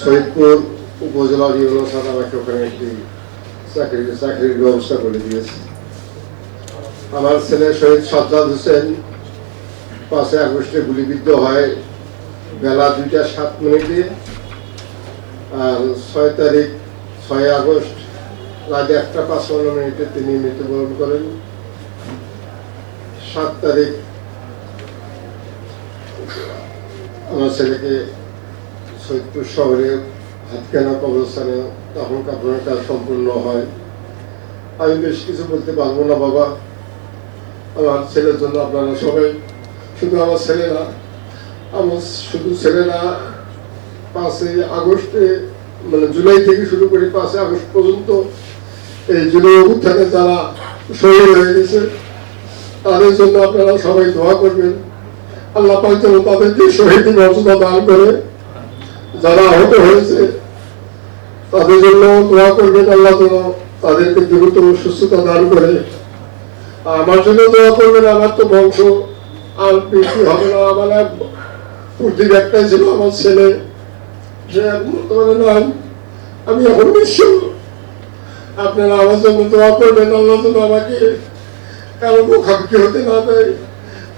শহীদপুর উপজেলা YONO sir আমাকে ওখানে একটি চাকরি, চাকরির ব্যবস্থা করে দিয়েছে। আমার ছেলে শহীদ সাজ্জাদ হোসেন পাঁচই আগস্টে গুলিবিদ্ধ হয় বেলা দুইটা সাত মিনিটে আর ছয় তারিখ ছয় আগস্ট রাত একটা পাঁচপান্ন মিনিটে তিনি মৃত্যুবরণ করেন। সাত তারিখ আমার ছেলেকে সৈয়দপুর শহরে হাতখানা কবরস্থানে তখন কাপড়ের কাজ সম্পূর্ণ হয়। আমি বেশ কিছু বলতে পারব না, বাবা। আমার ছেলের জন্য আপনারা সবাই শুধু আমার ছেলে না, আমার শুধু ছেলে না, পাঁচই আগস্টে মানে জুলাই থেকে শুরু করে পাঁচই আগস্ট পর্যন্ত এই জুলাই অভ্যুত্থানে যারা শহীদ হয়ে গেছে, তাদের জন্য আপনারা সবাই দোয়া করবেন। আল্লাহ পাক যেন তাদেরকে শহীদ মর্যাদা দান করে। যারা আহত হয়েছে তাদের জন্য দোয়া করবেন আল্লাহ যেন তাদেরকে দ্রুত সুস্থতা দান করে। আমার জন্য দোয়া করবেন আমার তো বংশ আর বেশি হবে না আমার এক বুদ্ধির একটাই ছিল আমার ছেলে যে বর্তমানে নয় আমি এখন নিঃস্ব। আপনারা আমার জন্য দোয়া করবেন আল্লাহ যেন আমাকে কারও মুখামুখি হতে না দেয়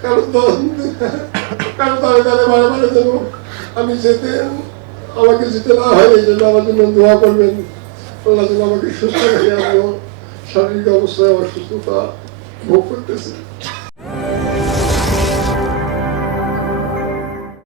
কারও দ্বন্দ্ব, কারও তারে তারে মারে মারে যেন আমি যেতে আমাকে যেতে না হয়, এই জন্য আমার জন্য দোয়া করবেন। আল্লাহ যেন আমাকে সুস্থ রেখে, আমিও শারীরিক অবস্থায় আমার সুস্থতা ভোগ করতেছি।